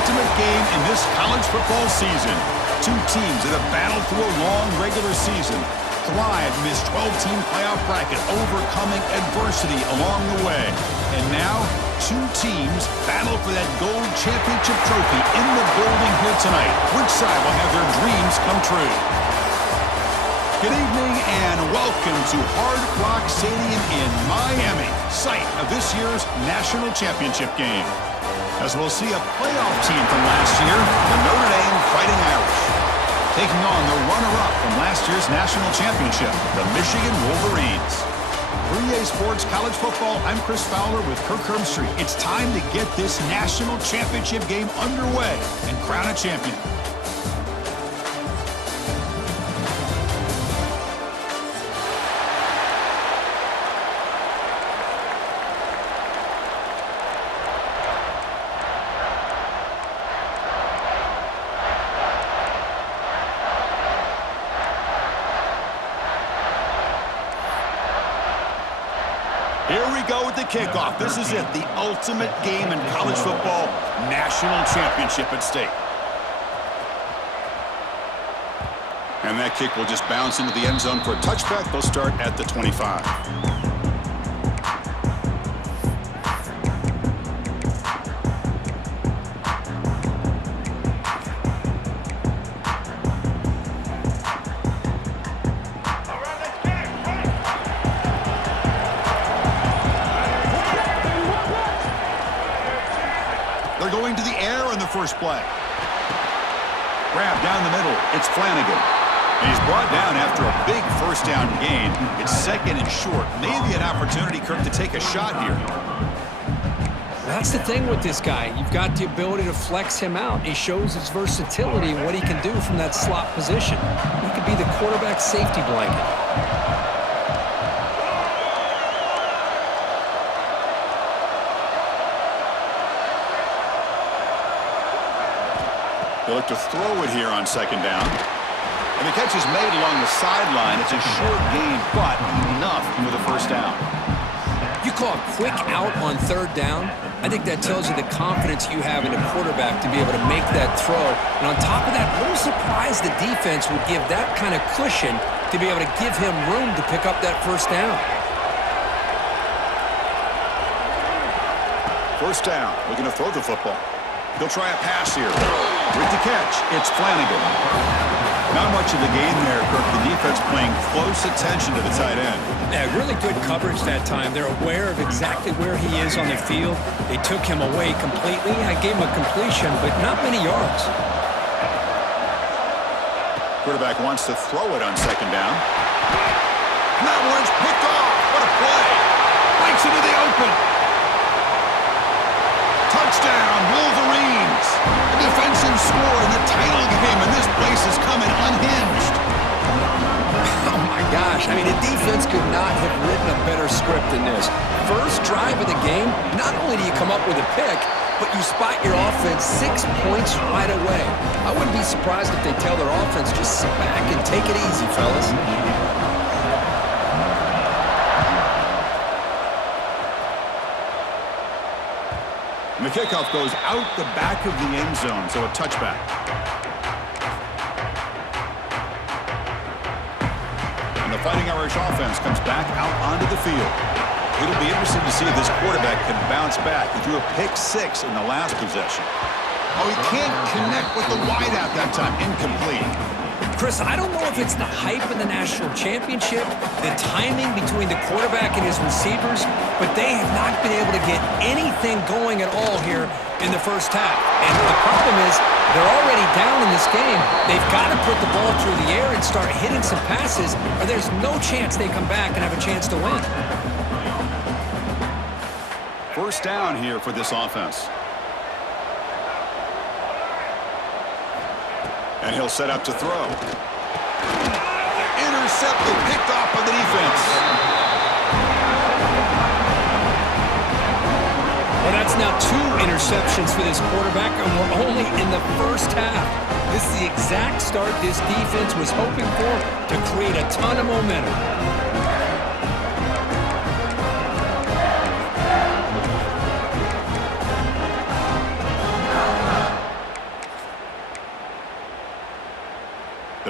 ultimate game in this college football season. Two teams that have battled through a long regular season, thrived in this 12-team playoff bracket, overcoming adversity along the way. And now, two teams battle for that gold championship trophy in the building here tonight. Which side will have their dreams come true? Good evening and welcome to Hard Rock Stadium in Miami, site of this year's national championship game. As we'll see a playoff team from last year, the Notre Dame Fighting Irish, taking on the runner-up from last year's national championship, the Michigan Wolverines. 3A Sports College Football, I'm Chris Fowler with Kirk Herbstreit. It's time to get this national championship game underway and crown a champion. Here we go with the kickoff. This is it, the ultimate game in college football, national championship at stake. And that kick will just bounce into the end zone for a touchback. They'll start at the 25. They're going to the air on the first play. Grab down the middle. It's Flanagan. And he's brought down after a big first down gain. It's second and short. Maybe an opportunity, Kirk, to take a shot here. That's the thing with this guy. You've got the ability to flex him out. He shows his versatility and what he can do from that slot position. He could be the quarterback safety blanket. They look to throw it here on second down. And the catch is made along the sideline. It's a short gain, but enough for the first down. You call a quick out on third down. I think that tells you the confidence you have in a quarterback to be able to make that throw. And on top of that, a little surprised the defense would give that kind of cushion to be able to give him room to pick up that first down. First down, looking to throw the football. He'll try a pass here. With the catch, it's Flanagan. Not much of the game there, Kirk. The defense paying close attention to the tight end. Yeah, really good coverage that time. They're aware of exactly where he is on the field. They took him away completely. I gave him a completion, but not many yards. Quarterback wants to throw it on second down. And that one's picked off. What a play. Breaks into the open. Touchdown, Wolverines. A defensive score in the title game, and this place is coming unhinged. Oh, my gosh. I mean, the defense could not have written a better script than this. First drive of the game, not only do you come up with a pick, but you spot your offense 6 points right away. I wouldn't be surprised if they tell their offense, just sit back and take it easy, fellas. And the kickoff goes out the back of the end zone, so a touchback. And the Fighting Irish offense comes back out onto the field. It'll be interesting to see if this quarterback can bounce back. He threw a pick six in the last possession. Oh, he can't connect with the wideout that time. Incomplete. Chris, I don't know if it's the hype of the national championship, the timing between the quarterback and his receivers, but they have not been able to get anything going at all here in the first half. And the problem is they're already down in this game. They've got to put the ball through the air and start hitting some passes, or there's no chance they come back and have a chance to win. First down here for this offense. And he'll set up to throw. Intercepted, picked off by the defense. Well, that's now 2 interceptions for this quarterback, and we're only in the first half. This is the exact start this defense was hoping for to create a ton of momentum.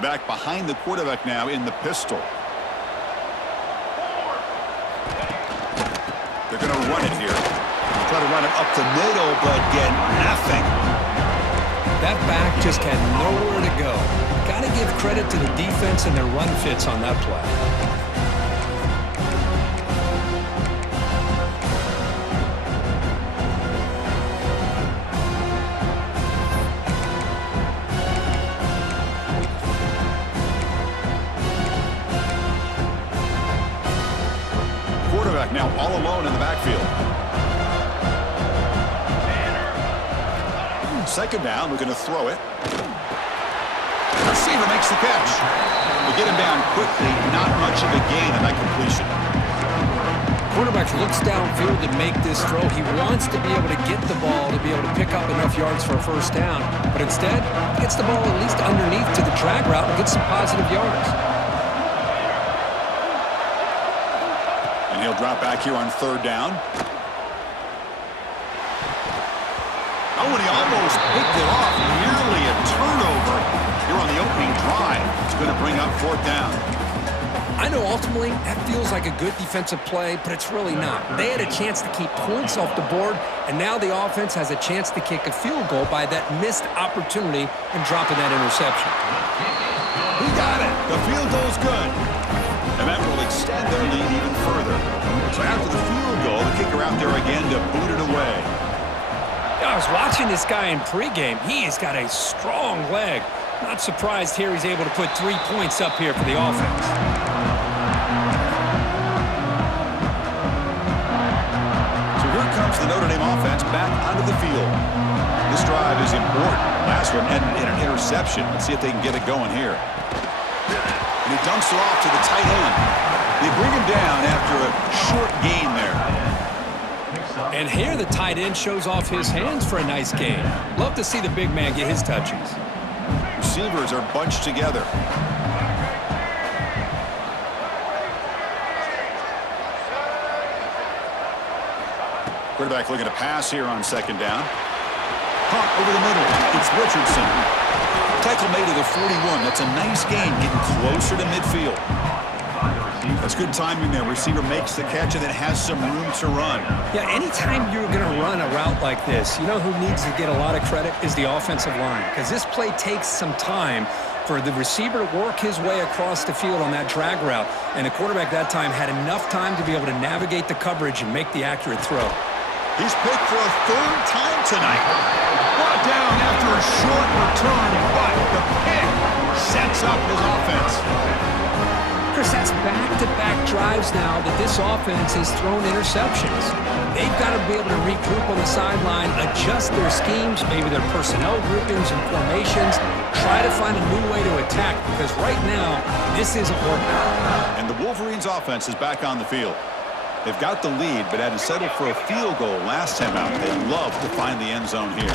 The back behind the quarterback now in the pistol. They're going to run it here. Try to run it up the middle, but get nothing. That back just had nowhere to go. Got to give credit to the defense and their run fits on that play. Quarterback now all alone in the backfield. Second down, we're going to throw it. Receiver makes the catch. We get him down quickly, not much of a gain on that completion. Quarterback looks downfield to make this throw. He wants to be able to get the ball to be able to pick up enough yards for a first down, but instead, he gets the ball at least underneath to the drag route and gets some positive yards. And he'll drop back here on third down. Oh, and he almost picked it off. Nearly a turnover here on the opening drive. It's going to bring up fourth down. I know ultimately that feels like a good defensive play, but it's really not. They had a chance to keep points off the board, and now the offense has a chance to kick a field goal by that missed opportunity and dropping that interception. He got it. The field goal's good. And that will extend their lead even further. So after the field goal, the kicker out there again to boot it away. I was watching this guy in pregame. He has got a strong leg. Not surprised here he's able to put 3 points up here for the offense. So here comes the Notre Dame offense back onto the field. This drive is important. Last one ended in an interception. Let's see if they can get it going here. And he dumps it off to the tight end. They bring him down after a short gain there. And here the tight end shows off his hands for a nice gain. Love to see the big man get his touches. Receivers are bunched together. Quarterback looking to pass here on second down. Caught over the middle. It's Richardson. Tackle made to the 41. That's a nice gain, getting closer to midfield. That's good timing there. Receiver makes the catch and then has some room to run. Yeah, anytime you're going to run a route like this, you know who needs to get a lot of credit is the offensive line, because this play takes some time for the receiver to work his way across the field on that drag route, and the quarterback that time had enough time to be able to navigate the coverage and make the accurate throw. He's picked for a third time tonight. Brought down after a short return, but the pick sets up his offense. Chris, that's back-to-back drives now that this offense has thrown interceptions. They've got to be able to regroup on the sideline, adjust their schemes, maybe their personnel groupings and formations, try to find a new way to attack, because right now, this isn't working. And the Wolverines' offense is back on the field. They've got the lead, but had to settle for a field goal last time out. They'd love to find the end zone here.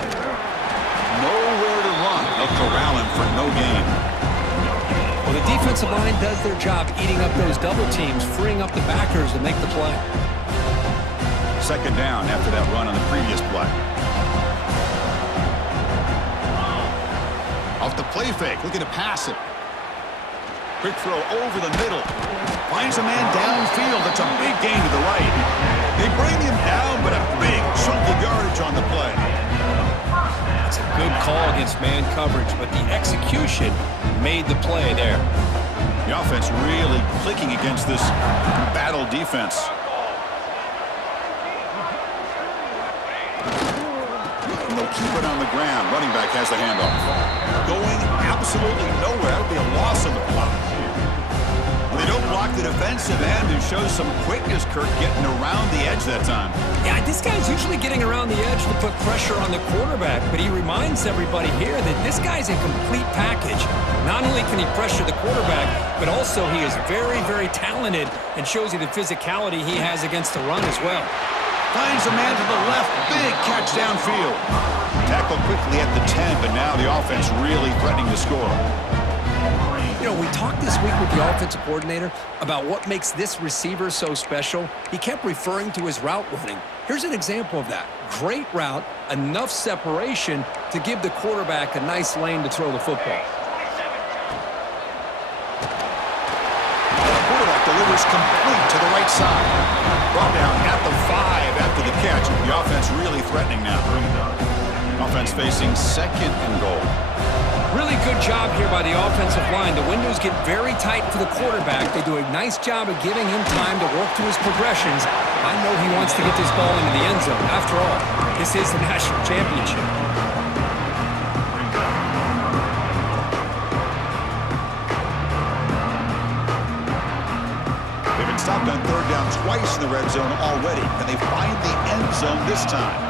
Nowhere to run. They'll corral him for no gain. Well, the defensive line does their job eating up those double teams, freeing up the backers to make the play. Second down after that run on the previous play. Off the play fake, looking to pass it. Quick throw over the middle. Finds a man downfield. That's a big gain to the right. They bring him down, but a big chunk of yardage on the play. That's a good call against man coverage, but the execution made the play there. The offense really clicking against this battle defense. And they'll keep it on the ground. Running back has the handoff. Going absolutely nowhere. That would be a loss on the block. They don't block the defensive end, who shows some quickness, Kirk, getting around the edge that time. Yeah, this guy's usually getting around the edge to put pressure on the quarterback, but he reminds everybody here that this guy's a complete package. Not only can he pressure the quarterback, but also he is very, very talented and shows you the physicality he has against the run as well. Finds a man to the left. Big catch downfield. Tackled quickly at the 10, but now the offense really threatening to score. You know, we talked this week with the offensive coordinator about what makes this receiver so special. He kept referring to his route running. Here's an example of that. Great route, enough separation to give the quarterback a nice lane to throw the football. delivers complete to the right side. Brought down at the 5 after the catch. The offense really threatening now. Offense facing 2nd and goal. Really good job here by the offensive line. The windows get very tight for the quarterback. They do a nice job of giving him time to work through his progressions. I know he wants to get this ball into the end zone. After all, this is the national championship. They've been stopped on 3rd down twice in the red zone already, and they find the end zone this time.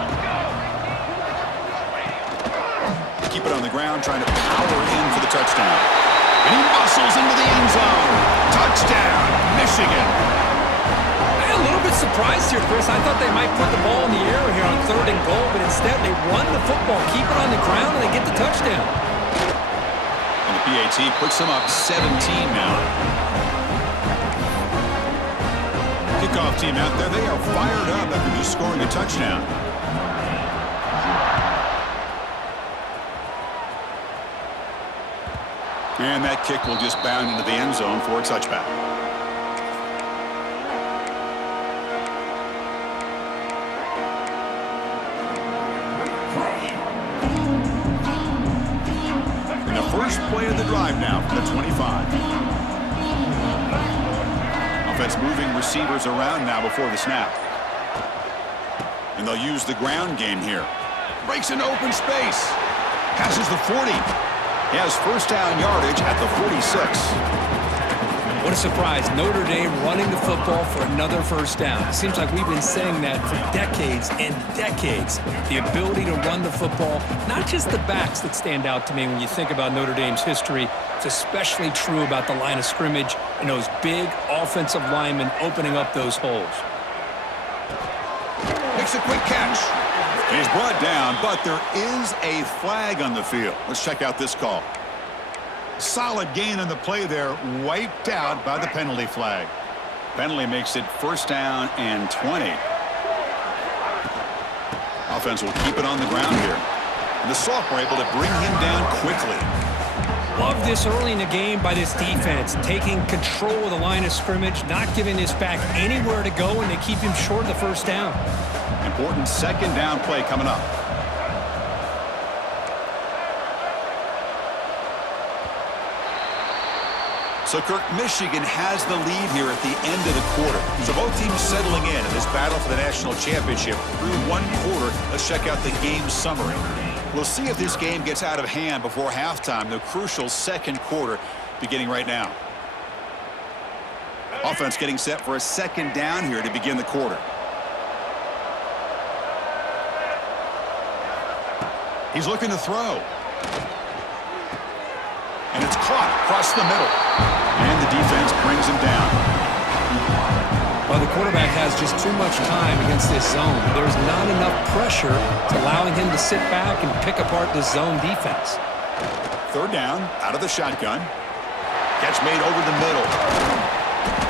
Keep it on the ground, trying to power in for the touchdown. And he muscles into the end zone. Touchdown, Michigan. I'm a little bit surprised here, Chris. I thought they might put the ball in the air here on 3rd and goal, but instead they run the football, keep it on the ground, and they get the touchdown. And the PAT puts them up 17 now. Kickoff team out there, they are fired up after just scoring a touchdown. And that kick will just bound into the end zone for a touchback. And the first play of the drive now from the 25. Offense moving receivers around now before the snap. And they'll use the ground game here. Breaks into open space. Passes the 40. He has 1st down yardage at the 46. What a surprise. Notre Dame running the football for another 1st down. It seems like we've been saying that for decades and decades. The ability to run the football, not just the backs that stand out to me when you think about Notre Dame's history. It's especially true about the line of scrimmage and those big offensive linemen opening up those holes. Makes a quick catch. He's brought down, but there is a flag on the field. Let's check out this call. Solid gain on the play there, wiped out by the penalty flag. Penalty makes it 1st down and 20. Offense will keep it on the ground here. And the Sophomore able to bring him down quickly. Love this early in the game by this defense, taking control of the line of scrimmage, not giving this back anywhere to go, and they keep him short of the 1st down. Important 2nd down play coming up. So, Kirk, Michigan has the lead here at the end of the quarter. So both teams settling in this battle for the national championship through 1 quarter. Let's check out the game summary. We'll see if this game gets out of hand before halftime, the crucial 2nd quarter beginning right now. Offense getting set for a 2nd down here to begin the quarter. He's looking to throw. And it's caught across the middle. And the defense brings him down. Well, the quarterback has just too much time against this zone. There's not enough pressure to allowing him to sit back and pick apart this zone defense. 3rd down, out of the shotgun. Catch made over the middle.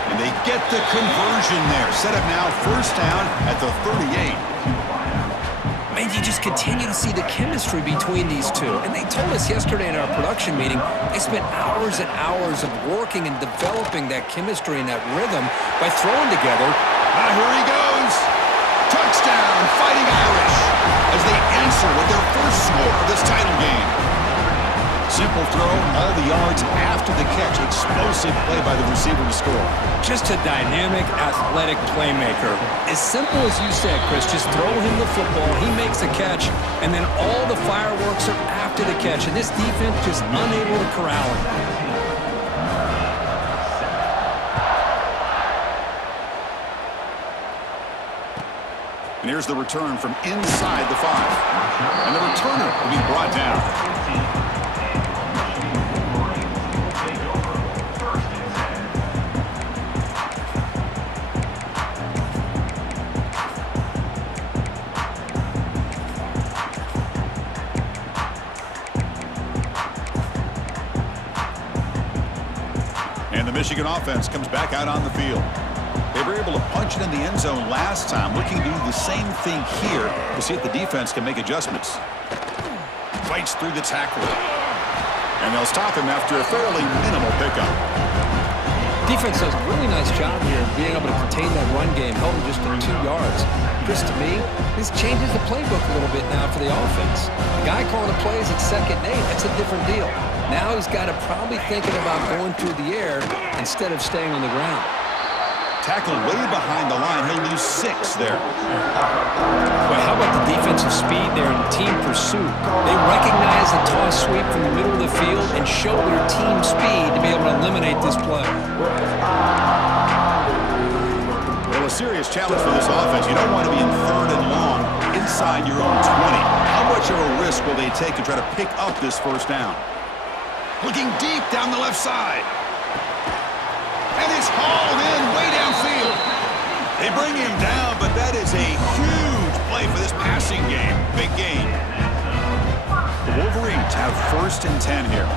And they get the conversion there. Set up now 1st down at the 38. And you just continue to see the chemistry between these two. And they told us yesterday in our production meeting, they spent hours and hours of working and developing that chemistry and that rhythm by throwing together. Here he goes. Touchdown, Fighting Irish, as they answer with their 1st score of this title game. Simple throw, all the yards after the catch. Explosive play by the receiver to score. Just a dynamic, athletic playmaker. As simple as you said, Chris, just throw him the football, he makes a catch, and then all the fireworks are after the catch. And this defense just unable to corral him. And here's the return from inside the 5. And the returner will be brought down. And the Michigan offense comes back out on the field. They were able to punch it in the end zone last time, looking to do the same thing here to see if the defense can make adjustments. Fights through the tackler. And they'll stop him after a fairly minimal pickup. Defense does a really nice job here of being able to contain that run game, held him just to 2 yards. Chris, to me, this changes the playbook a little bit now for the offense. The guy calling the plays at 2nd and 8, that's a different deal. Now he's got to probably thinking about going through the air instead of staying on the ground. Tackled way behind the line. He'll lose 6 there. Well, how about the defensive speed there in team pursuit? They recognize the toss sweep from the middle of the field and show their team speed to be able to eliminate this play. Well, a serious challenge for this offense. You don't want to be in 3rd and long inside your own 20. How much of a risk will they take to try to pick up this 1st down? Looking deep down the left side. And it's hauled in way downfield. They bring him down, but that is a huge play for this passing game. Big gain. The Wolverines have 1st and 10 here.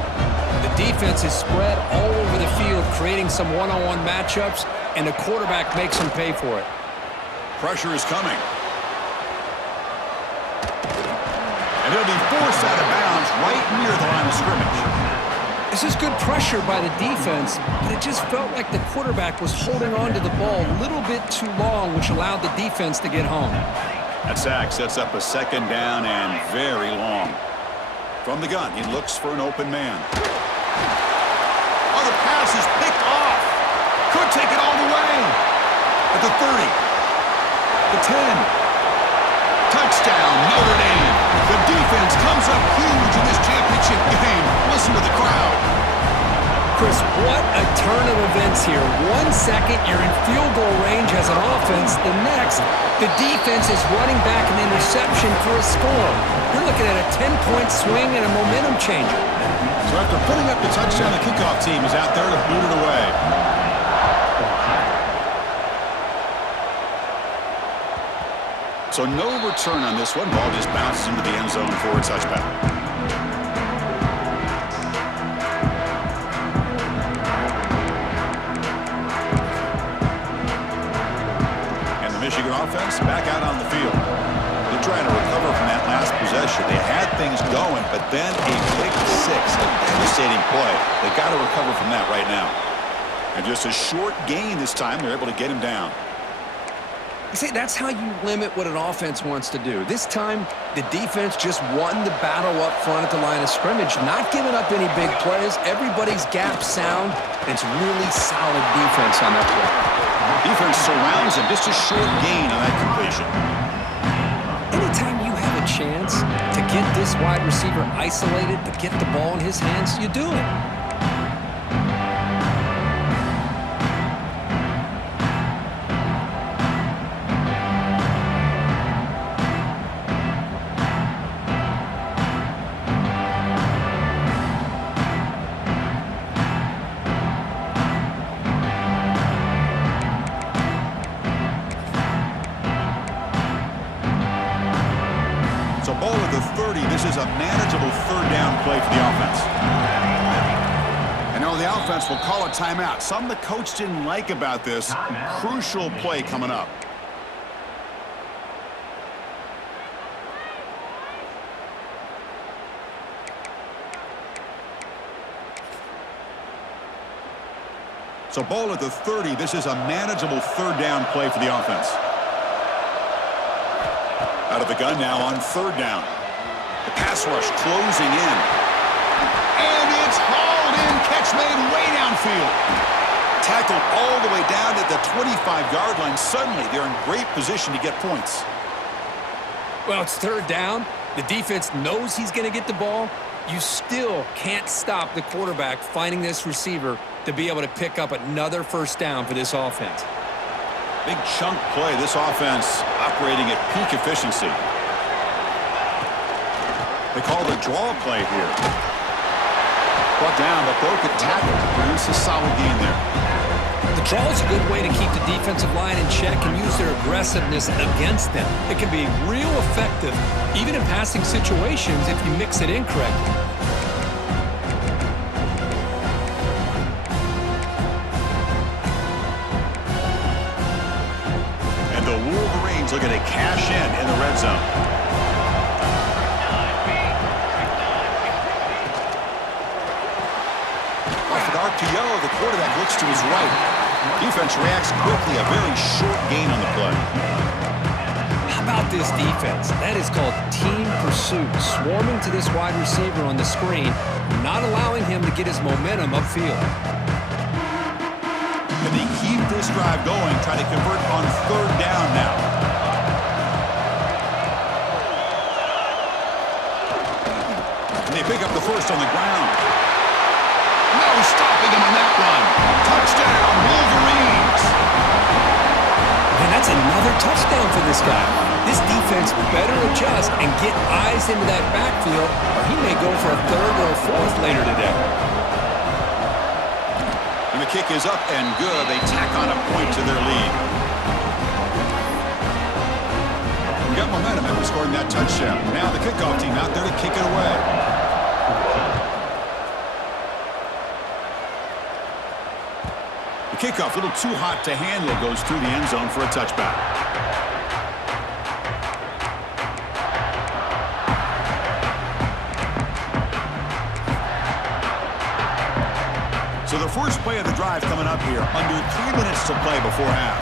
The defense is spread all over the field, creating some one-on-one matchups, and the quarterback makes them pay for it. Pressure is coming. And he'll be forced out of bounds right near the line of scrimmage. This is good pressure by the defense, but it just felt like the quarterback was holding on to the ball a little bit too long, which allowed the defense to get home. That sack sets up a 2nd down and very long. From the gun, he looks for an open man. Oh, the pass is picked off. Could take it all the way. At the 30. The 10. Touchdown, Notre Dame. The defense comes up huge in this championship game. Listen to the crowd. Chris, what a turn of events here. 1 second, you're in field goal range as an offense. The next, the defense is running back an interception for a score. You're looking at a 10-point swing and a momentum changer. So after putting up the touchdown, the kickoff team is out there to boot it away. So no return on this one. Ball just bounces into the end zone for a touchback. And the Michigan offense back out on the field. They're trying to recover from that last possession. They had things going, but then a pick 6, a devastating play. They got to recover from that right now. And just a short gain this time, they're able to get him down. See, that's how you limit what an offense wants to do. This time, the defense just won the battle up front at the line of scrimmage, not giving up any big plays. Everybody's gap sound. It's really solid defense on that play. Defense surrounds him. Just a short gain on that completion. Anytime you have a chance to get this wide receiver isolated, to get the ball in his hands, you do it. So ball at the 30. This is a manageable 3rd down play for the offense. And now the offense will call a timeout. Something the coach didn't like about this. Crucial play coming up. So ball at the 30. This is a manageable 3rd down play for the offense. Out of the gun now on 3rd down. The pass rush closing in. And it's hauled in. Catch made way downfield. Tackled all the way down to the 25-yard line. Suddenly, they're in great position to get points. Well, it's 3rd down. The defense knows he's going to get the ball. You still can't stop the quarterback finding this receiver to be able to pick up another 1st down for this offense. Big chunk play. This offense operating at peak efficiency. They call the draw play here. Brought down, but broke a tackle to produce a solid gain there. The draw is a good way to keep the defensive line in check and use their aggressiveness against them. It can be real effective, even in passing situations, if you mix it in correctly. The Wolverines looking to cash in the red zone. Off with our To Yo, the quarterback looks to his right. Defense reacts quickly, a very short gain on the play. How about this defense? That is called team pursuit. Swarming to this wide receiver on the screen, not allowing him to get his momentum upfield. Can they keep this drive going, try to convert on third down now? And they pick up the first on the ground. No stopping him on that run. Touchdown, Wolverines. And that's another touchdown for this guy. This defense better adjust and get eyes into that backfield, or he may go for a third or a fourth later today. And the kick is up and good. They tack on a point to their lead. We got momentum after scoring that touchdown. Now the kickoff team out there to kick it away. The kickoff, a little too hot to handle, goes through the end zone for a touchback. So the first play of the drive coming up here, under 3 minutes to play before half.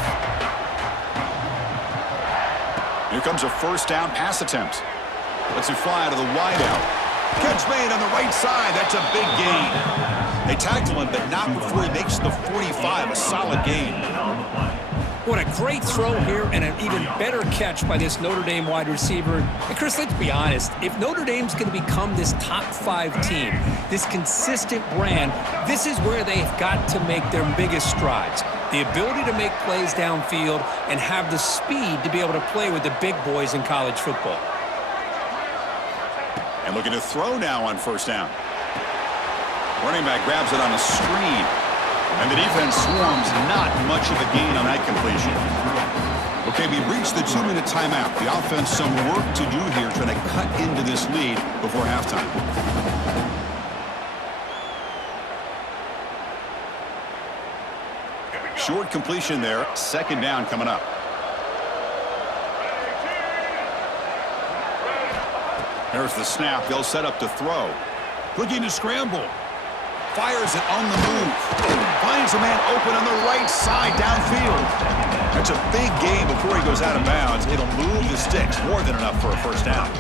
Here comes a first down pass attempt. Lets it fly to the wideout. Catch made on the right side. That's a big gain. They tackle him, but not before he makes the 45, a solid gain. What a great throw here and an even better catch by this Notre Dame wide receiver. And Chris, let's be honest. If Notre Dame's going to become this top 5 team, this consistent brand, this is where they've got to make their biggest strides. The ability to make plays downfield and have the speed to be able to play with the big boys in college football. And looking to throw now on first down. Running back grabs it on a screen. And the defense swarms, not much of a gain on that completion. Okay, we reached the 2-minute timeout. The offense some work to do here trying to cut into this lead before halftime. Short completion there. Second down coming up. There's the snap. They'll set up to throw. Looking to scramble. Fires it on the move. Finds a man open on the right side downfield. That's a big gain before he goes out of bounds. It'll move the sticks. More than enough for a first down.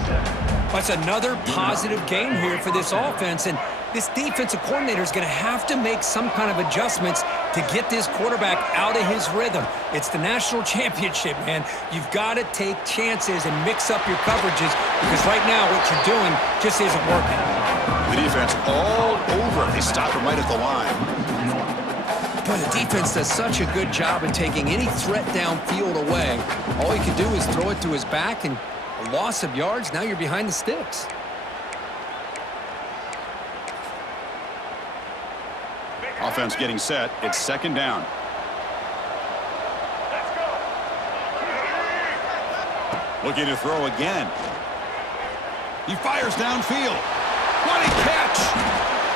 That's another positive game here for this offense. And this defensive coordinator is going to have to make some kind of adjustments to get this quarterback out of his rhythm. It's the national championship, man. You've got to take chances and mix up your coverages because right now what you're doing just isn't working. The defense all over. They stop him right at the line. But the defense does such a good job in taking any threat downfield away. All he can do is throw it to his back, and a loss of yards, now you're behind the sticks. Offense getting set. It's second down. Looking to throw again. He fires downfield. What a catch!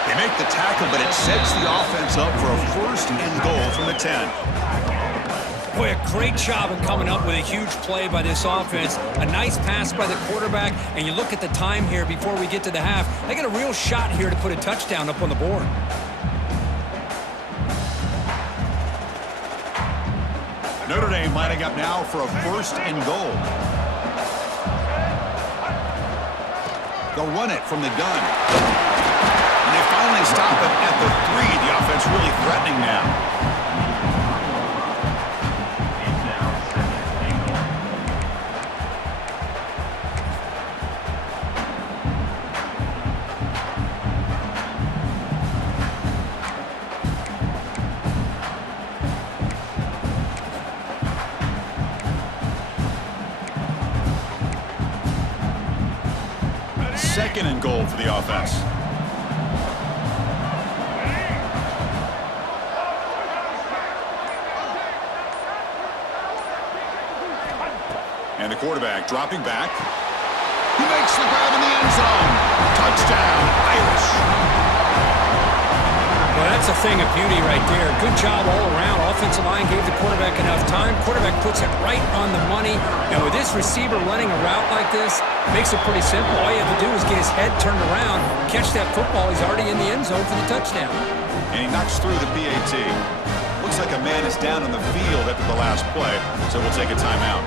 They make the tackle, but it sets the offense up for a first and goal from the 10. Boy, a great job of coming up with a huge play by this offense. A nice pass by the quarterback, and you look at the time here before we get to the half. They got a real shot here to put a touchdown up on the board. Notre Dame lining up now for a first and goal. They'll run it from the gun. And they finally stop it at the 3. The offense really threatening now. Second and goal for the offense. And the quarterback dropping back. He makes the grab in the end zone. Touchdown, Irish. Well, that's That's a thing of beauty right there. Good job all around. Offensive line gave the quarterback enough time. Quarterback puts it right on the money. And with this receiver running a route like this, makes it pretty simple. All you have to do is get his head turned around, catch that football. He's already in the end zone for the touchdown. And he knocks through the PAT. Looks like a man is down on the field after the last play, so we'll take a timeout.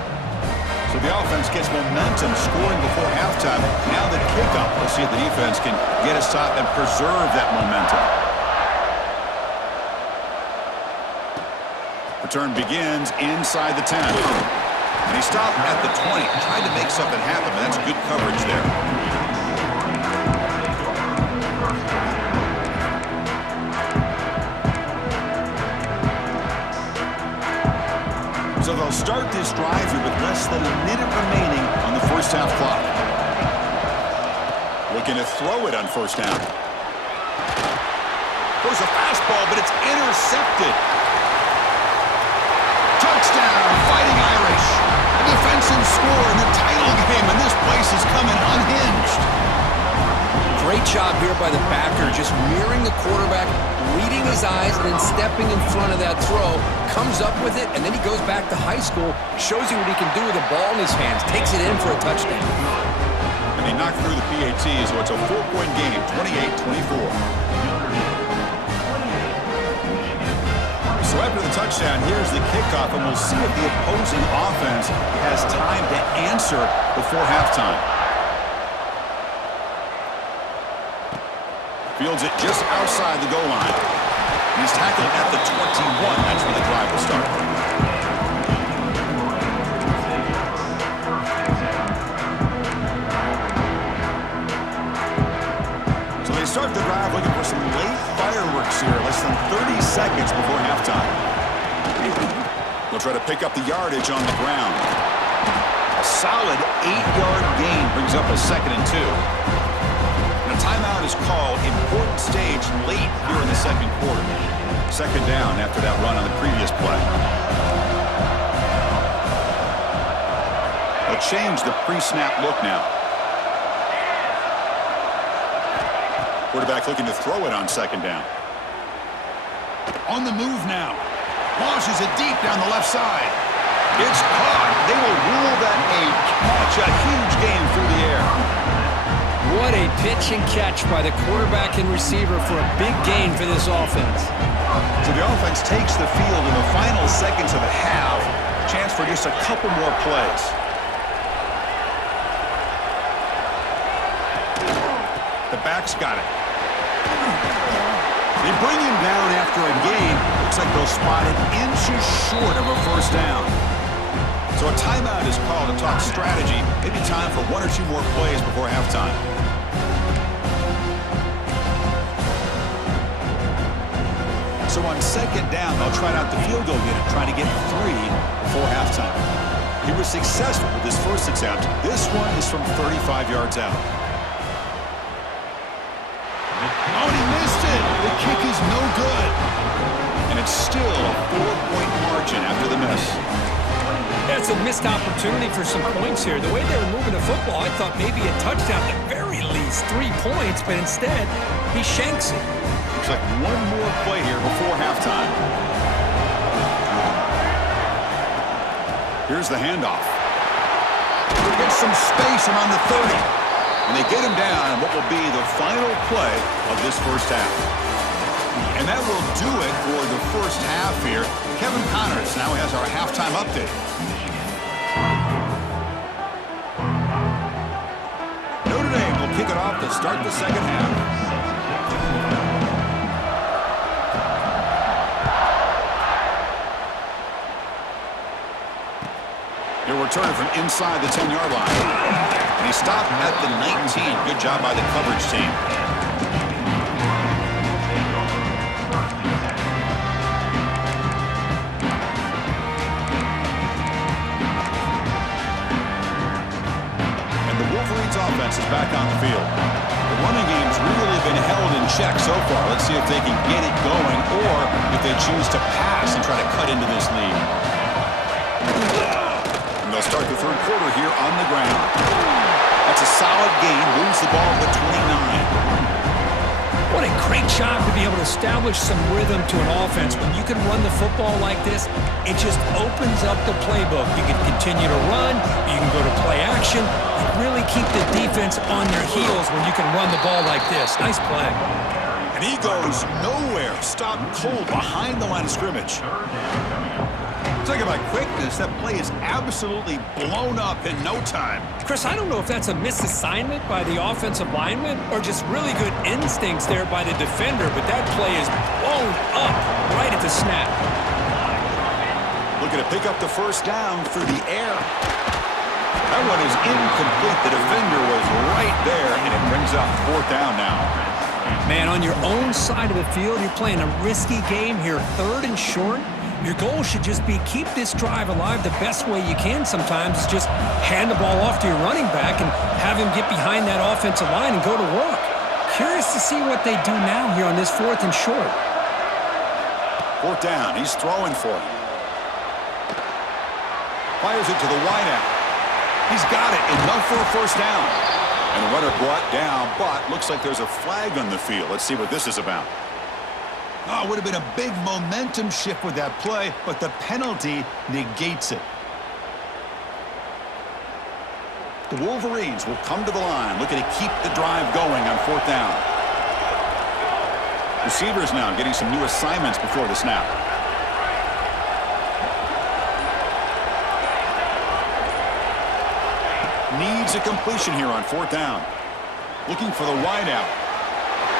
So the offense gets momentum scoring before halftime. Now the kickoff. We'll see if the defense can get a stop and preserve that momentum. Return begins inside the 10. And he stopped at the 20, trying to make something happen, but that's good coverage there. So they'll start this drive here with less than a minute remaining on the first half clock. Looking to throw it on first down. Throws a fastball, but it's intercepted. Touchdown, Fighting Irish. A defensive score in the title game, and this place is coming unhinged. Great job here by the backer, just mirroring the quarterback, reading his eyes, and then stepping in front of that throw. Comes up with it, and then he goes back to high school, shows you what he can do with the ball in his hands, takes it in for a touchdown. And they knock through the PAT, so it's a 4-point game, 28-24. So after the touchdown, here's the kickoff, and we'll see if the opposing offense has time to answer before halftime. Fields it just outside the goal line. And he's tackled at the 21. That's where the drive will start. So they start the drive looking for some late fireworks here, less than 30 seconds before halftime. They'll try to pick up the yardage on the ground. A solid 8-yard gain brings up a 2nd and 2. And a timeout is called. Important stage late here in the second quarter. 2nd down after that run on the previous play. They'll change the pre-snap look now. Quarterback looking to throw it on 2nd down. On the move now. Launches it deep down the left side. It's caught. They will rule that a catch. A huge gain through the air. What a pitch and catch by the quarterback and receiver for a big gain for this offense. So the offense takes the field in the final seconds of the half. Chance for just a couple more plays. The back's got it. They bring him down after a gain. Looks like they'll spot it inches short of a first down. So a timeout is called to talk strategy. Maybe time for 1 or 2 more plays before halftime. So on 2nd down, they'll try out the field goal unit, trying to get 3 before halftime. He was successful with his first attempt. This one is from 35 yards out. Oh, and he missed it. The kick is no good. And it's still a 4-point margin after the miss. That's a missed opportunity for some points here. The way they were moving the football, I thought maybe a touchdown, at the very least 3 points, but instead, he shanks it. Looks like 1 more play here before halftime. Here's the handoff. Gets some space around the 30. And they get him down in what will be the final play of this first half. And that will do it for the first half here. Kevin Connors now has our halftime update. Notre Dame will kick it off to start the second half. He'll return it from inside the 10-yard line. And he stopped at the 19. Good job by the coverage team. And the Wolverines offense is back on the field. The running game's really been held in check so far. Let's see if they can get it going or if they choose to pass and try to cut into this lead. And they'll start the third quarter here on the ground. That's a solid gain. Moves the ball to the 29. What a great job to be able to establish some rhythm to an offense. When you can run the football like this, it just opens up the playbook. You can continue to run. You can go to play action. You really keep the defense on their heels when you can run the ball like this. Nice play. And he goes nowhere. Stopped cold behind the line of scrimmage. Talk about quickness. That play is absolutely blown up in no time. Chris, I don't know if that's a misassignment by the offensive lineman or just really good instincts there by the defender, but that play is blown up right at the snap. Looking to pick up the first down through the air. That one is incomplete. The defender was right there, and it brings up fourth down now. Man, on your own side of the field, you're playing a risky game here, 3rd and short. Your goal should just be keep this drive alive the best way you can sometimes. Is just hand the ball off to your running back and have him get behind that offensive line and go to work. Curious to see what they do now here on this 4th and short. Fourth down. He's throwing for it. Fires it to the wideout. He's got it. Enough for a first down. And the runner brought down, but looks like there's a flag on the field. Let's see what this is about. Oh, it would have been a big momentum shift with that play, but the penalty negates it. The Wolverines will come to the line, looking to keep the drive going on fourth down. Receivers now getting some new assignments before the snap. Needs a completion here on fourth down. Looking for the wideout.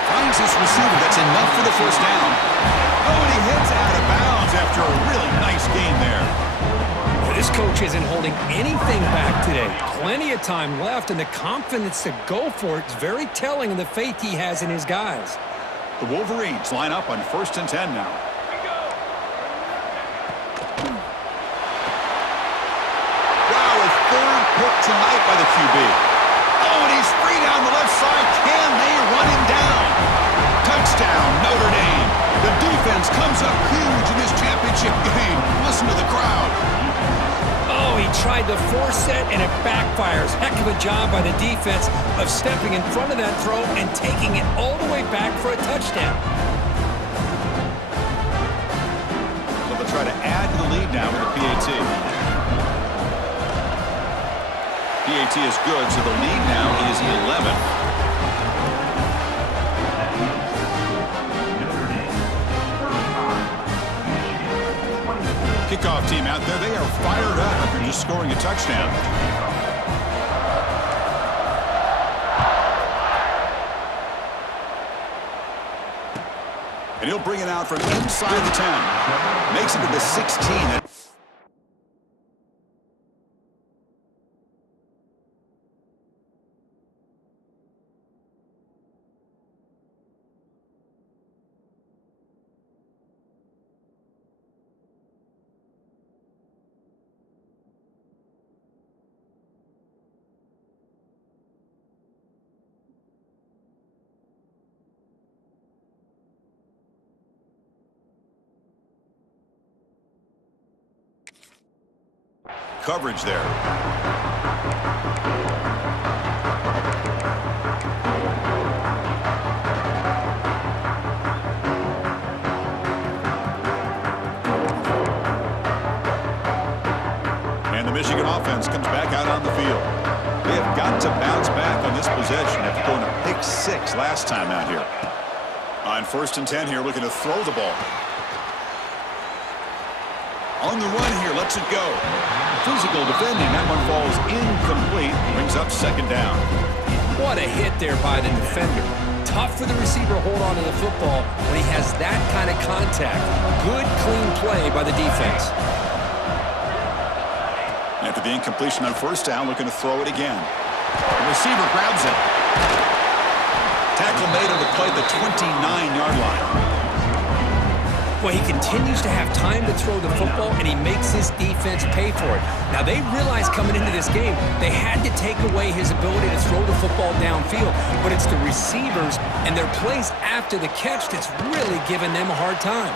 Finds his receiver. That's enough for the first down. Oh, and he heads out of bounds after a really nice game there. Well, this coach isn't holding anything back today. Plenty of time left, and the confidence to go for it is very telling in the faith he has in his guys. The Wolverines line up on 1st and 10 now. Wow, a 3rd pick tonight by the QB. Oh, and he's free down the left side. Can they run him down? Touchdown, Notre Dame. The defense comes up huge in this championship game. Listen to the crowd. Oh, he tried to force it, and it backfires. Heck of a job by the defense of stepping in front of that throw and taking it all the way back for a touchdown. So they'll try to add to the lead now with the PAT. PAT is good, so the lead now is 11. Kickoff team out there. They are fired up after just scoring a touchdown. And he'll bring it out from inside the 10. Makes it to the 16. Coverage there. And the Michigan offense comes back out on the field. They have got to bounce back on this possession after going to pick 6 last time out here. On 1st and 10 here, looking to throw the ball. On the run here, lets it go. Physical defending, that one falls incomplete. Brings up 2nd down. What a hit there by the defender. Tough for the receiver to hold on to the football when he has that kind of contact. Good, clean play by the defense. After the incompletion on 1st down, looking to throw it again. The receiver grabs it. Tackle made on the play at the 29-yard line. Well, he continues to have time to throw the football, and he makes his defense pay for it. Now, they realized coming into this game they had to take away his ability to throw the football downfield, but it's the receivers and their plays after the catch that's really giving them a hard time.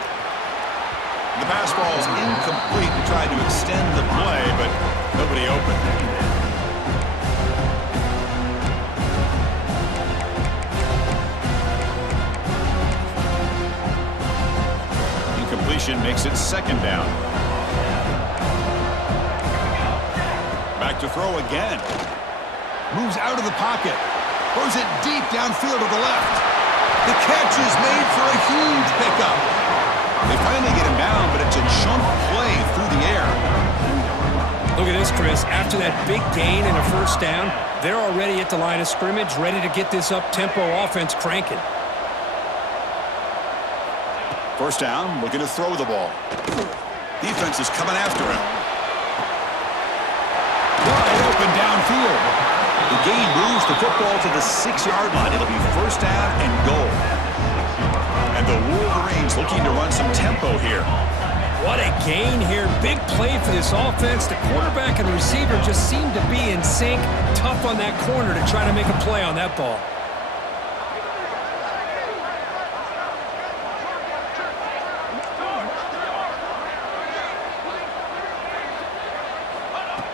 The pass ball is incomplete and tried to extend the play, but nobody open. completion makes it second down. Back to throw again. Moves out of the pocket. Throws it deep downfield to the left. The catch is made for a huge pickup. They finally get him down, but it's a chunk play through the air. Look at this, Chris. After that big gain and a first down, they're already at the line of scrimmage, ready to get this up-tempo offense cranking. First down, looking to throw the ball. Defense is coming after him. Wide open downfield. The gain moves the football to the 6-yard line. It'll be first down and goal. And the Wolverines looking to run some tempo here. What a gain here. Big play for this offense. The quarterback and the receiver just seem to be in sync. Tough on that corner to try to make a play on that ball.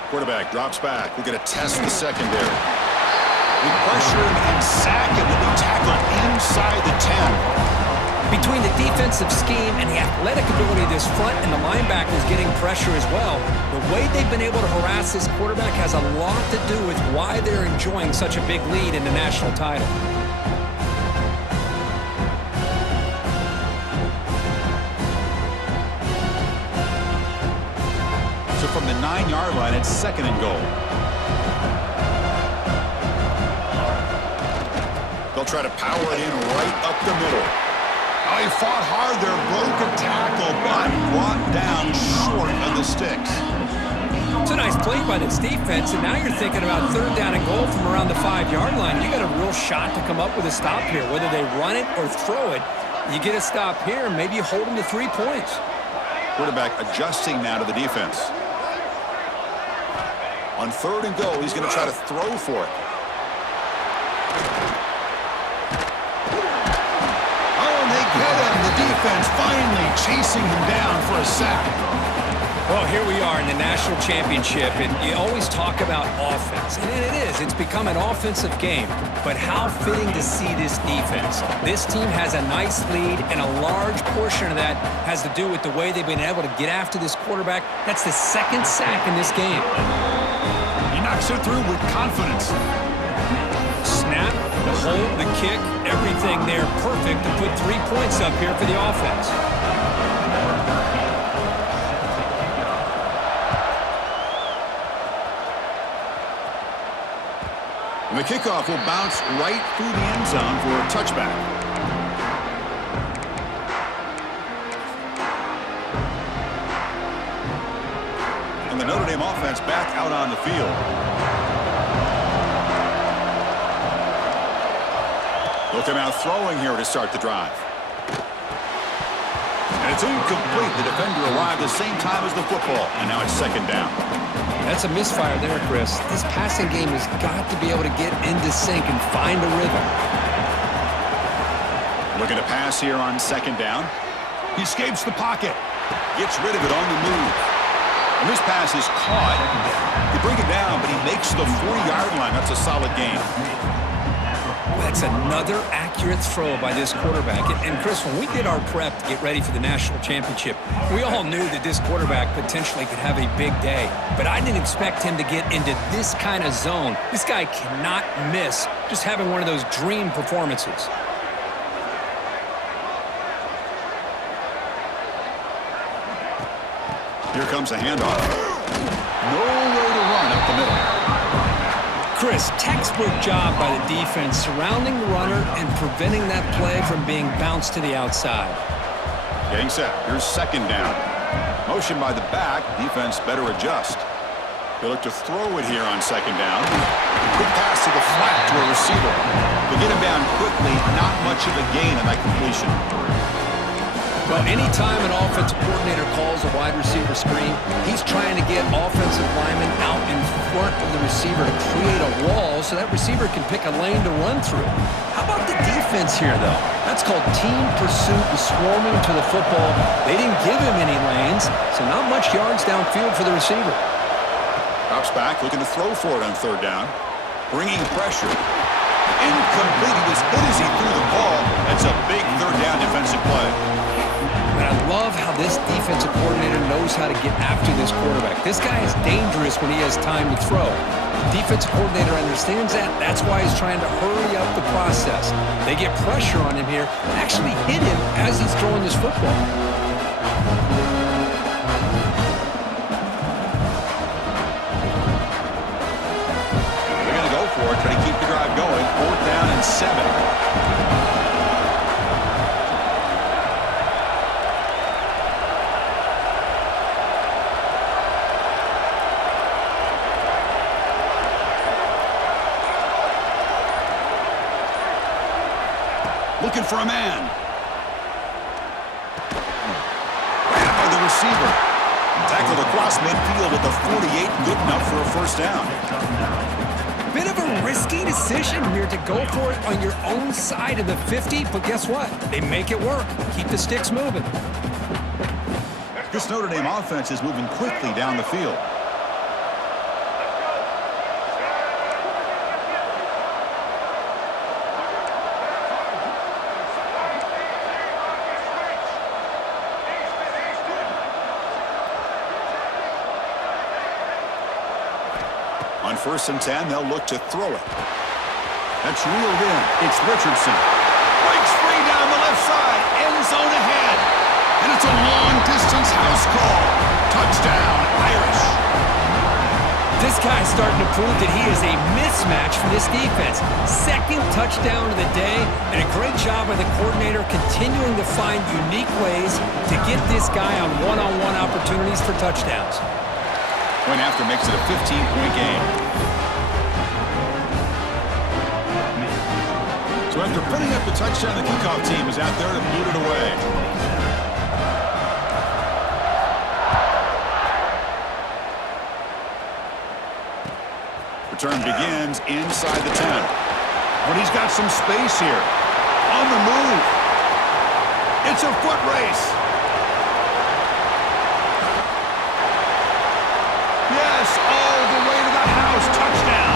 Quarterback drops back. We're going to test the secondary. We pressure him and sack him. He'll be tackled inside the 10. Between the defensive scheme and the athletic ability of this front and the linebackers getting pressure as well, the way they've been able to harass this quarterback has a lot to do with why they're enjoying such a big lead in the national title. So from the 9-yard line, it's second and goal. They'll try to power it in right up the middle. Oh, he fought hard there, broke a tackle, but brought down short of the sticks. It's a nice play by this defense, and now you're thinking about third down and goal from around the 5-yard line. You got a real shot to come up with a stop here. Whether they run it or throw it, you get a stop here, maybe you hold them to 3 points. Quarterback adjusting now to the defense. On third and goal, he's going to try to throw for it. The defense finally chasing him down for a sack. Well, here we are in the national championship, and you always talk about offense, and it is. It's become an offensive game, but how fitting to see this defense. This team has a nice lead, and a large portion of that has to do with the way they've been able to get after this quarterback. That's the second sack in this game. He knocks it through with confidence. Snap, the hold, the kick, everything there perfect to put 3 points up here for the offense. And the kickoff will bounce right through the end zone for a touchback. And the Notre Dame offense back out on the field. They'll come out throwing here to start the drive. And it's incomplete. The defender arrived at the same time as the football, and now it's second down. That's a misfire there, Chris. This passing game has got to be able to get into sync and find a rhythm. Looking to pass here on second down. He escapes the pocket. Gets rid of it on the move. And this pass is caught. They bring it down, but he makes the 40-yard line. That's a solid gain. That's another accurate throw by this quarterback. And Chris, when we did our prep to get ready for the national championship, we all knew that this quarterback potentially could have a big day. But I didn't expect him to get into this kind of zone. This guy cannot miss just having one of those dream performances. Here comes a handoff. No way to run up the middle. Chris, textbook job by the defense surrounding the runner and preventing that play from being bounced to the outside. Getting set. Here's second down. Motion by the back. Defense better adjust. They look to throw it here on second down. Quick pass to the flat to a receiver. They get him down quickly. Not much of a gain on that completion. Well, anytime an offensive coordinator calls a wide receiver screen, he's trying to get offensive linemen out in front of the receiver to create a wall so that receiver can pick a lane to run through. How about the defense here, though? That's called team pursuit and swarming to the football. They didn't give him any lanes, so not much yards downfield for the receiver. Drops back, looking to throw for it on third down. Bringing pressure. Incomplete. He was hit as he threw the ball. That's a big third down defensive play. And I love how this defensive coordinator knows how to get after this quarterback. This guy is dangerous when he has time to throw. The defensive coordinator understands that. That's why he's trying to hurry up the process. They get pressure on him here, actually hit him as he's throwing this football. They're going to go for it, try to keep the drive going. 4th down and 7. Looking for a man. Grabbed by the receiver. Tackled across midfield at the 48. Good enough for a 1st down. Bit of a risky decision here to go for it on your own side of the 50, but guess what? They make it work. Keep the sticks moving. This Notre Dame offense is moving quickly down the field. On 1st and 10, they'll look to throw it. That's reeled in. It's Richardson. Breaks free down the left side. End zone ahead. And it's a long-distance house call. Touchdown, Irish. This guy's starting to prove that he is a mismatch for this defense. 2nd touchdown of the day, and a great job by the coordinator continuing to find unique ways to get this guy on one-on-one opportunities for touchdowns. Point after makes it a 15-point game. So after putting up the touchdown, the kickoff team is out there to boot it away. Return begins inside the 10. But he's got some space here. On the move. It's a foot race. Yes, all the way to the house. Touchdown.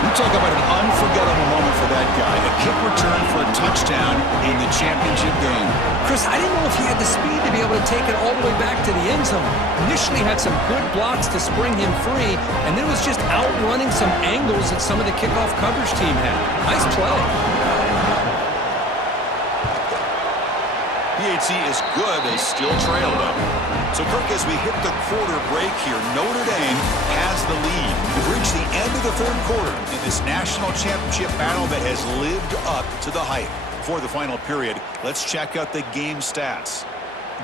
You talk about an unforgettable moment for that guy. A kick return for a touchdown in the championship game. Chris, I didn't know if he had the speed to be able to take it all the way back to the end zone. Initially had some good blocks to spring him free, and then was just outrunning some angles that some of the kickoff coverage team had. Nice play. PHC is good. They still trail, though. So, Kirk, as we hit the quarter break here, Notre Dame has the lead. We've reached the end of the 3rd quarter in this national championship battle that has lived up to the hype. Before the final period, let's check out the game stats.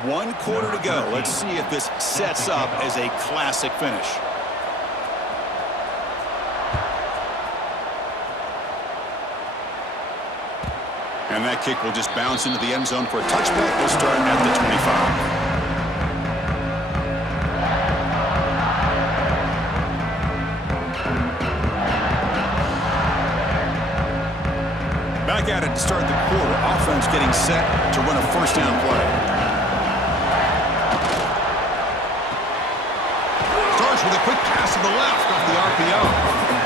1 quarter to go. Let's see if this sets up as a classic finish. And that kick will just bounce into the end zone for a touchback. We'll start at the 25. Back at it to start the quarter. Offense getting set to run a 1st down play. Starts with a quick pass to the left off the RPO.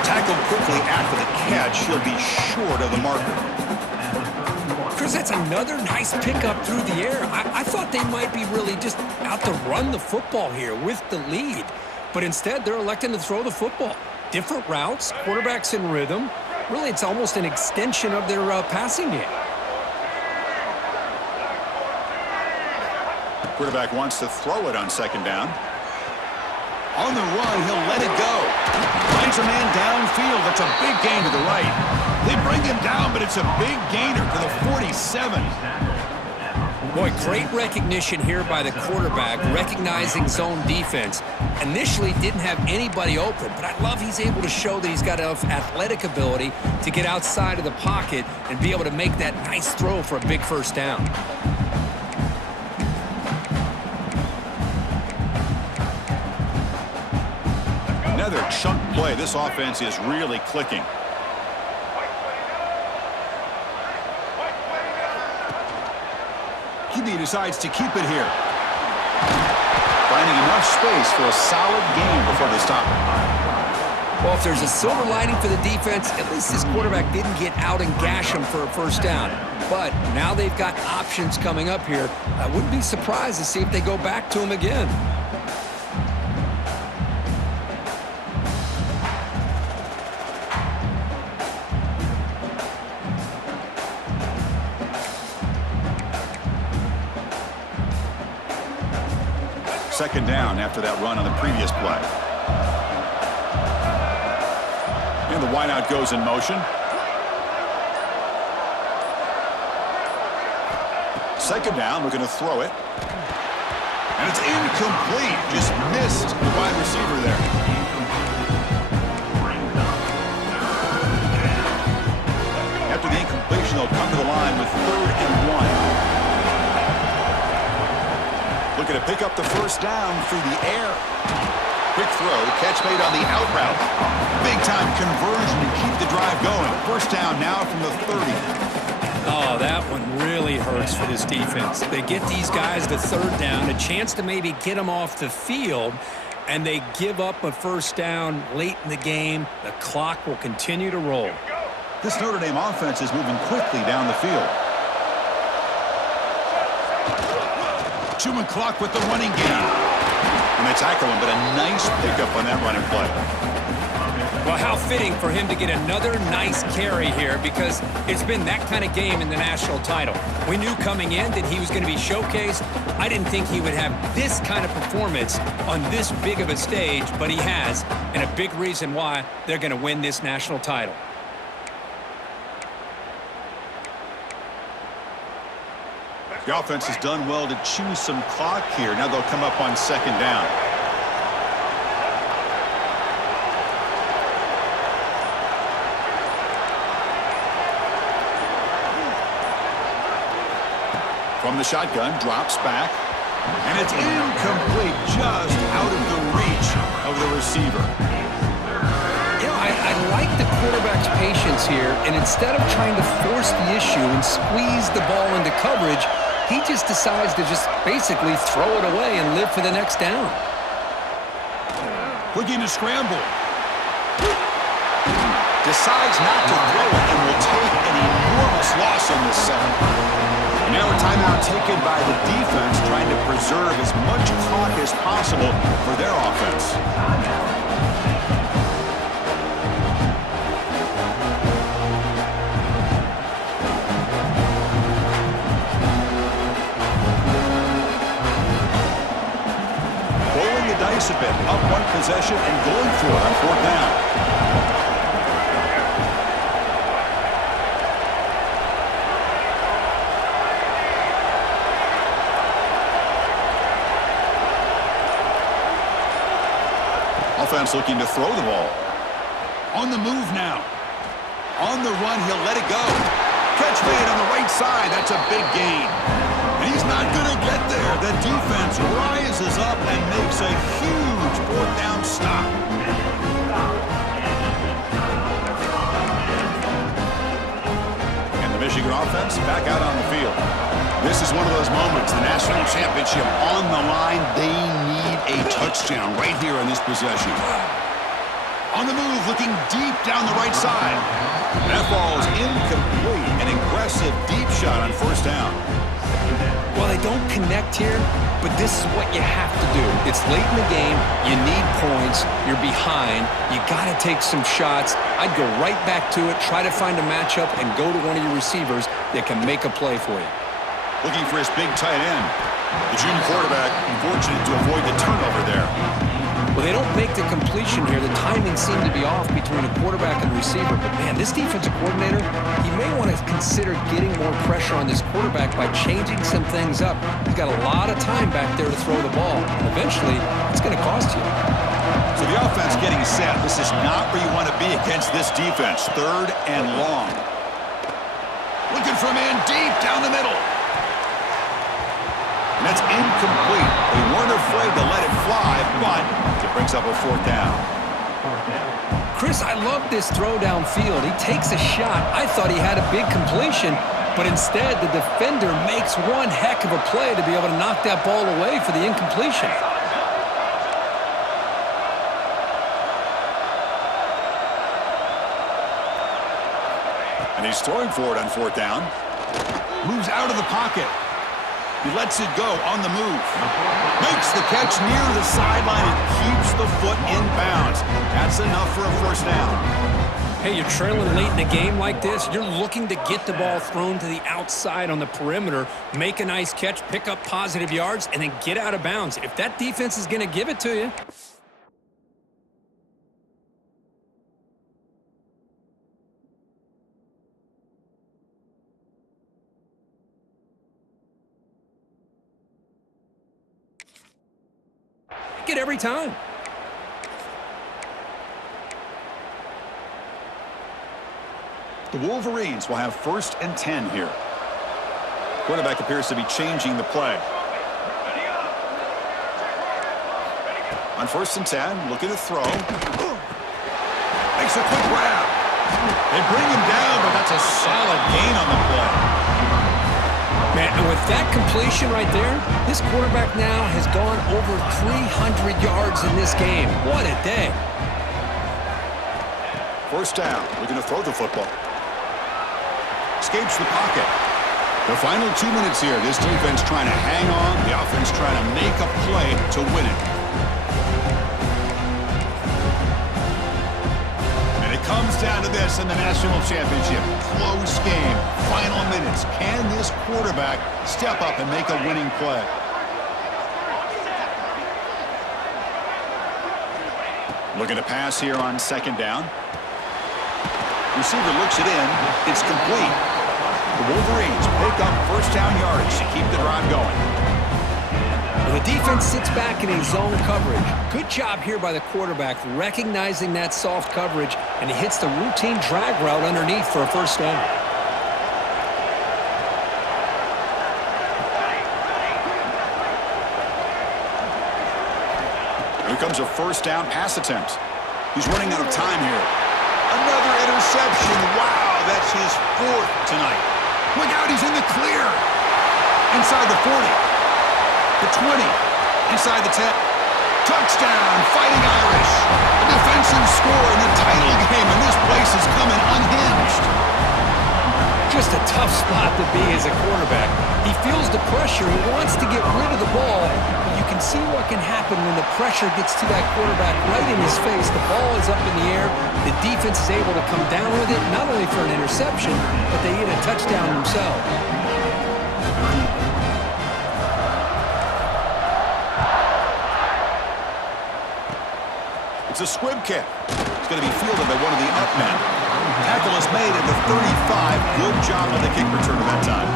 Tackled quickly after the catch. He'll be short of the marker. Chris, that's another nice pickup through the air. I thought they might be really just out to run the football here with the lead. But instead, they're electing to throw the football. Different routes, quarterbacks in rhythm. Really, it's almost an extension of their passing game. Quarterback wants to throw it on 2nd down. On the run, he'll let it go. Finds a man downfield. That's a big gain to the right. They bring him down, but it's a big gainer to the 47. Boy, great recognition here by the quarterback, recognizing zone defense. Initially didn't have anybody open, but I love he's able to show that he's got enough athletic ability to get outside of the pocket and be able to make that nice throw for a big 1st down. Another chunk play. This offense is really clicking. He decides to keep it here. Finding enough space for a solid gain before they stop him. Well, if there's a silver lining for the defense, at least this quarterback didn't get out and gash him for a 1st down. but now they've got options coming up here. I wouldn't be surprised to see if they go back to him again. Second down after that run on the previous play. And the wideout goes in motion. Second down, we're going to throw it. And it's incomplete. Just missed the wide receiver there. After the incompletion, they'll come to the line with 3rd and 1. Looking to pick up the first down through the air. Quick throw, catch made on the out route. Big time conversion to keep the drive going. First down now from the 30. Oh, that one really hurts for this defense. They get these guys the 3rd down, a chance to maybe get them off the field, and they give up a first down late in the game. The clock will continue to roll. This Notre Dame offense is moving quickly down the field. Chewing clock with the running game. And they tackle him, but a nice pickup on that running play. Well, how fitting for him to get another nice carry here, because it's been that kind of game in the national title. We knew coming in that he was going to be showcased. I didn't think he would have this kind of performance on this big of a stage, but he has, and a big reason why they're going to win this national title. The offense has done well to chew some clock here. Now they'll come up on second down. From the shotgun, drops back. And it's incomplete, just out of the reach of the receiver. You know, I like the quarterback's patience here, and instead of trying to force the issue and squeeze the ball into coverage, he just decides to just basically throw it away and live for the next down. Looking to scramble. Decides not to throw it and will take an enormous loss on this setup. And now a timeout taken by the defense, trying to preserve as much clock as possible for their offense. A bit, up one possession and going for it on 4th down. Offense looking to throw the ball. On the move now. On the run, he'll let it go. Catch made on the right side. That's a big gain. And he's not going to get there. The defense rises up and makes a huge 4th down stop. And the Michigan offense back out on the field. This is one of those moments, the national championship on the line. They need a touchdown right here on this possession. On the move, looking deep down the right side. That ball is incomplete. An aggressive deep shot on 1st down. Well, they don't connect here, but this is what you have to do. It's late in the game. You need points. You're behind. You got to take some shots. I'd go right back to it, try to find a matchup, and go to one of your receivers that can make a play for you. Looking for his big tight end. The junior quarterback, fortunate to avoid the turnover there. Well, they don't make the completion here. The timing seemed to be off between a quarterback and receiver. But, man, this defensive coordinator, he may want to consider getting more pressure on this quarterback by changing some things up. He's got a lot of time back there to throw the ball. And eventually, it's going to cost you. So the offense getting set. This is not where you want to be against this defense. 3rd and long. Looking for a man deep down the middle. And that's incomplete. They weren't afraid to let it fly, but it brings up a 4th down. Chris, I love this throw downfield. He takes a shot. I thought he had a big completion, but instead the defender makes one heck of a play to be able to knock that ball away for the incompletion. And he's throwing for it on 4th down. Moves out of the pocket. He lets it go on the move. Makes the catch near the sideline and keeps the foot in bounds. That's enough for a first down. Hey, you're trailing late in the game like this. You're looking to get the ball thrown to the outside on the perimeter, make a nice catch, pick up positive yards, and then get out of bounds. If that defense is going to give it to you. Get every time. The Wolverines will have 1st and 10 here. Quarterback appears to be changing the play. On 1st and 10, looking to throw. Makes a quick grab. They bring him down, but that's a solid gain on the play. Man, and with that completion right there, this quarterback now has gone over 300 yards in this game. What a day. 1st down, looking to throw the football. Escapes the pocket. The final 2 minutes here. This defense trying to hang on. The offense trying to make a play to win it. And it comes down to this in the national championship. Close game. Final minutes. Can this quarterback step up and make a winning play? Looking to pass here on 2nd down. Receiver looks it in. It's complete. The Wolverines pick up 1st down yards to keep the drive going. Well, the defense sits back in a zone coverage. Good job here by the quarterback recognizing that soft coverage, and he hits the routine drag route underneath for a 1st down. Here comes a 1st down pass attempt. He's running out of time here. Another interception. Wow, that's his 4th tonight. Look out, he's in the clear. Inside the 40. The 20. Inside the 10. Touchdown, Fighting Irish. A defensive score in the title game, and this place is coming unhinged. Just a tough spot to be as a quarterback. He feels the pressure. He wants to get rid of the ball. But you can see what can happen when the pressure gets to that quarterback right in his face. The ball is up in the air. The defense is able to come down with it, not only for an interception, but they get a touchdown themselves. It's a squib kick. It's going to be fielded by one of the up men. Tackle is made at the 35. Good job on the kick return at that time.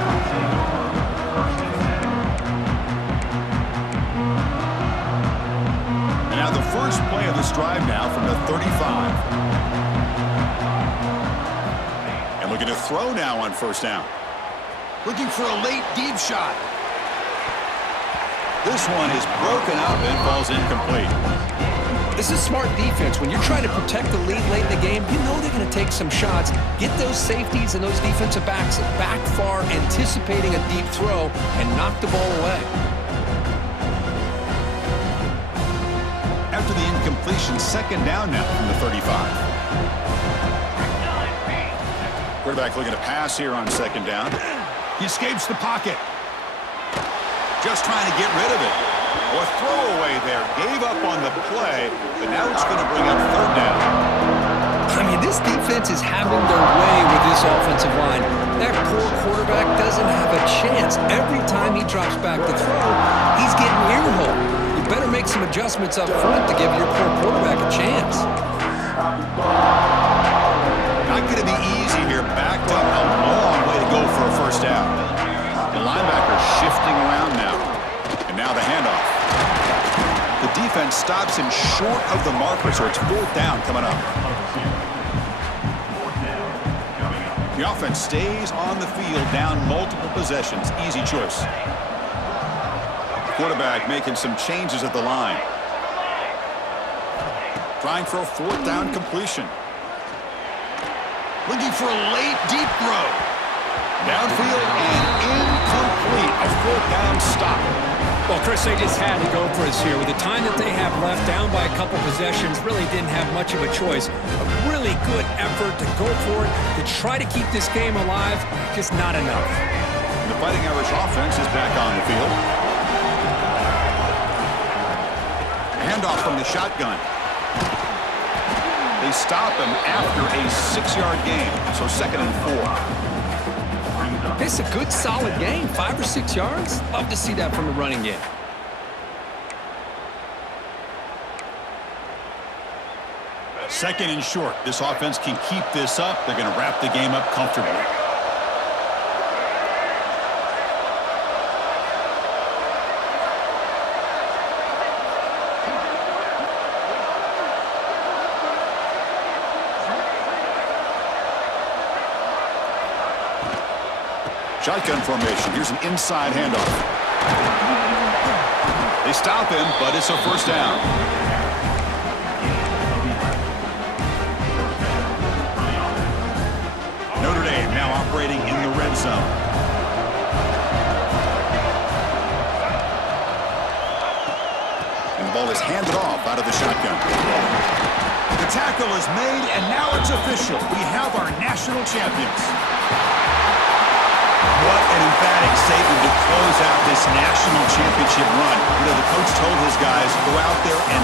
And now the first play of this drive now from the 35. And looking to throw now on 1st down. Looking for a late deep shot. This one is broken up and falls incomplete. This is smart defense. When you're trying to protect the lead late in the game, you know they're going to take some shots, get those safeties and those defensive backs back far, anticipating a deep throw, and knock the ball away. After the incompletion, 2nd down now from the 35. Quarterback looking to pass here on 2nd down. He escapes the pocket. Just trying to get rid of it. A throwaway there. Gave up on the play, but now it's going to bring up 3rd down. I mean, this defense is having their way with this offensive line. That poor quarterback doesn't have a chance. Every time he drops back to throw, he's getting ear-hole. You better make some adjustments up front to give your poor quarterback a chance. Not going to be easy here. Backed up a long way to go for a 1st down. The linebacker shifting around now. And now the handoff. The defense stops him short of the marker, so it's 4th down coming up. The offense stays on the field, down multiple possessions. Easy choice. Quarterback making some changes at the line. Trying for a 4th down completion. Looking for a late deep throw. Downfield and incomplete. A 4th down stop. Well, Chris, they just had to go for us here. With the time that they have left, down by a couple possessions, really didn't have much of a choice. A really good effort to go for it, to try to keep this game alive, just not enough. The Fighting Irish offense is back on the field. Handoff from the shotgun. They stop him after a 6-yard gain, so 2nd and 4. It's a good, solid game, 5 or 6 yards. Love to see that from the running game. Second and short. This offense can keep this up. They're going to wrap the game up comfortably. Shotgun formation. Here's an inside handoff. They stop him, but it's a first down. Notre Dame now operating in the red zone. And the ball is handed off out of the shotgun. The tackle is made, and now it's official. We have our national champions. What an emphatic statement to close out this national championship run. You know, the coach told his guys, go out there and